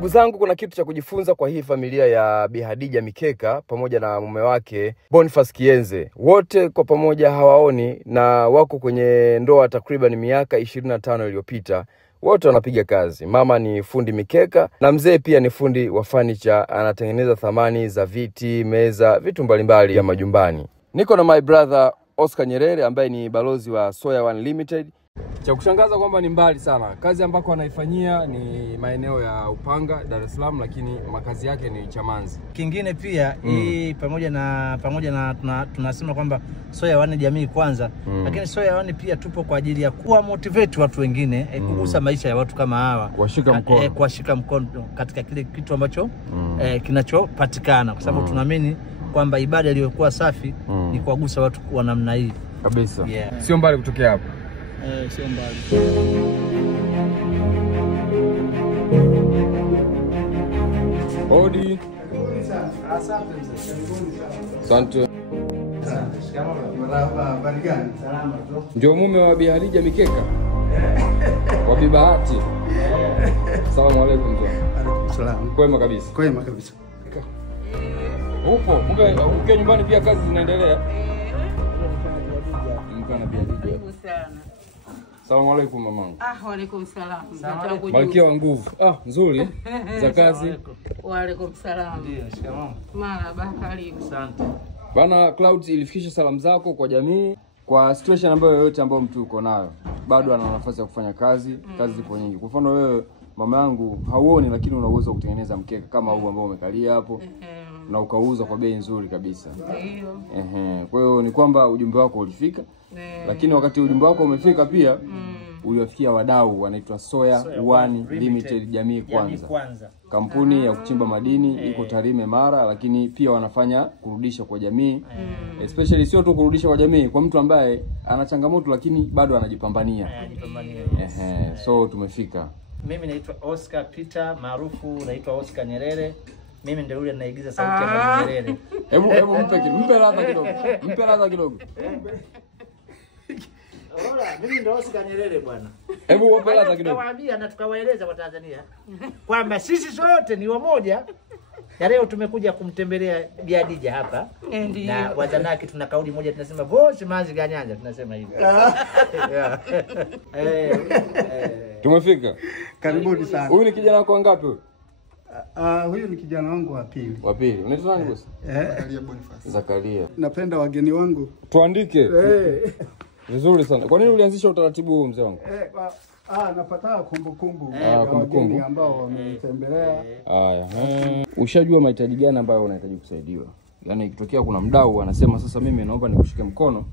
Ndugu zangu, kuna kitu cha kujifunza kwa hii familia ya Bi Khadija Mikeka pamoja na mume wake Boniface Kienze. Wote kwa pamoja hawaoni na wako kwenye ndoa takriban miaka 25 iliyopita. Wote wanapiga kazi. Mama ni fundi mikeka na mzee pia ni fundi wa furniture, anatengeneza thamani za viti, meza, vitu mbalimbali ya majumbani. Niko na my brother Oscar Nyerere ambaye ni balozi wa Soya One Limited. Cha kushangaza kwamba ni mbali sana. Kazi ambako anaifanyia ni maeneo ya Upanga, Dar es Salaam, lakini makazi yake ni Chamanzi. Kingine pia hii pamoja na tunasema kwamba Soya One jamii kwanza, lakini Soya One pia tupo kwa ajili ya kuwa motivate watu wengine kugusa maisha ya watu kama hawa, kuwashika mkono katika kile kitu ambacho kinachopatikana, kwa sababu tunaamini kwamba ibada iliyokuwa safi ni kuwagusa watu wa namna hii kabisa. Sio mbali kutokea hapo. Sio mbali. Odi. Asante. Salama tu. Ndio mume wa Bi Khadija Mikeka? Wa Bi Bahati. Asalamu alaykum. Salaam. Kwema kabisa. Kwema kabisa. Upo, uko nyumbani pia kazi zinaendelea? Mkana Bi Khadija. Karibu sana. Asalamu alaykum mamangu. Wa alaykum salaam. Malkia wa nguvu. Nzuri za kazi. Wa alaykum salaam. Ndio, shikamoo. Marhaba, karibu. Asante. Bana, Clouds ilifikisha salamu zako kwa jamii. Kwa situation ambayo yoyote ambayo mtu uko nayo, bado ana nafasi ya kufanya kazi. Kazi zipo nyingi. Kwa mfano wewe mama yangu hauoni, lakini una uwezo wa kutengeneza mkeka kama huu ambao umekalia hapo na ukauza kwa bei nzuri kabisa. Ndio. Kwa hiyo ni kwamba ujumbe wako ulifika. Lakini wakati ujumbe wako umefika pia uliwafikia wadau wanaitwa Soya One Limited jamii kwanza. Kampuni ya kuchimba madini iko Tarime Mara, lakini pia wanafanya kurudisha kwa jamii. Especially sio tu kurudisha kwa jamii, kwa mtu ambaye ana changamoto lakini bado anajipambania. So tumefika. Mimi naitwa Oscar Peter, maarufu naitwa Oscar Nyerere. Mimi ndio yule anaigiza sauti ya Mwalimu Nyerere. Hebu mpe ladha kidogo. Mpe ladha kidogo. Ola, mimi ndio Oscar Nyerere bwana. Hebu wape ladha kidogo. Tukawaambia na tukawaeleza kwa Tanzania kwamba sisi sote ni wamoja. Ya leo tumekuja kumtembelea Bi Khadija hapa. Na wazanaki tuna kauli moja tunasema vosi mazi ganyanja, tunasema hivi. Tumefika. Karibuni sana. Huyu ni kijana wako wangapi huyu? Huyu ni kijana wangu wa pili. Wa pili. Unaitwa nani boss? Zakaria Boniface. Zakaria. Napenda wageni wangu. Tuandike. Vizuri sana. Kwa nini ulianzisha utaratibu huu mzee wangu? Napata kumbukumbu kumbukumbu ambao wamenitembelea. Ushajua mahitaji gani ambayo unahitaji kusaidiwa? Yaani ikitokea kuna mdau anasema sasa mimi naomba nikushike mkono.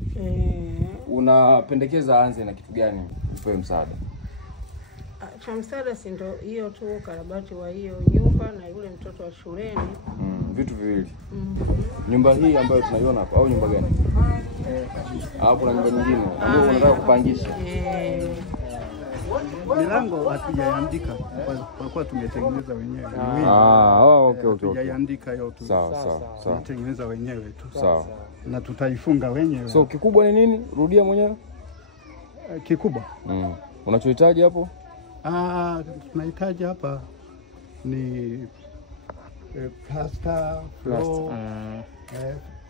Unapendekeza aanze na kitu gani upewe msaada? Cha msaada si ndio hiyo tu, karabati wa hiyo nyumba na yule mtoto wa shuleni. Vitu viwili. Nyumba hii ambayo tunaiona hapa au nyumba gani? Kuna nyumba nyingine ambayo unataka kupangisha. Milango hatujaandika kwa kuwa tumetengeneza wenyewe. Okay. Hatujaandika yote. Sawa. Tumetengeneza wenyewe tu. Sawa. Na tutaifunga wenyewe. So kikubwa ni nini? Rudia mwenyewe. Kikubwa. Unachohitaji hapo? Tunahitaji hapa ni plaster, floor,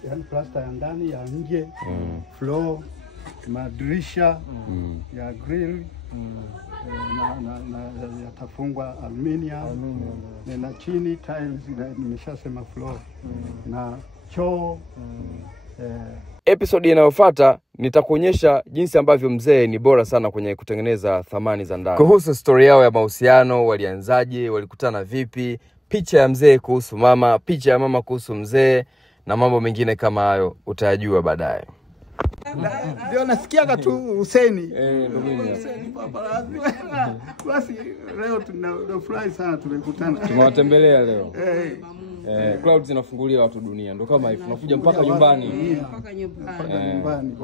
yani plaster ya ndani, ya nje, floor, madirisha ya grill, na yatafungwa aluminium, na chini tiles, nimeshasema floor, na choo. Episode inayofuata nitakuonyesha jinsi ambavyo mzee ni bora sana kwenye kutengeneza thamani za ndani. Kuhusu story yao ya mahusiano, walianzaje, walikutana vipi, picha ya mzee kuhusu mama, picha ya mama kuhusu mzee na mambo mengine kama hayo utayajua baadaye. Ndio nasikiaga tu Huseni. Ndio mimi. Basi leo tunafurahi sana tumekutana. Tumewatembelea leo. Clouds inafungulia watu dunia. Ndio kama hivi. Tunakuja mpaka nyumbani. Mpaka nyumbani.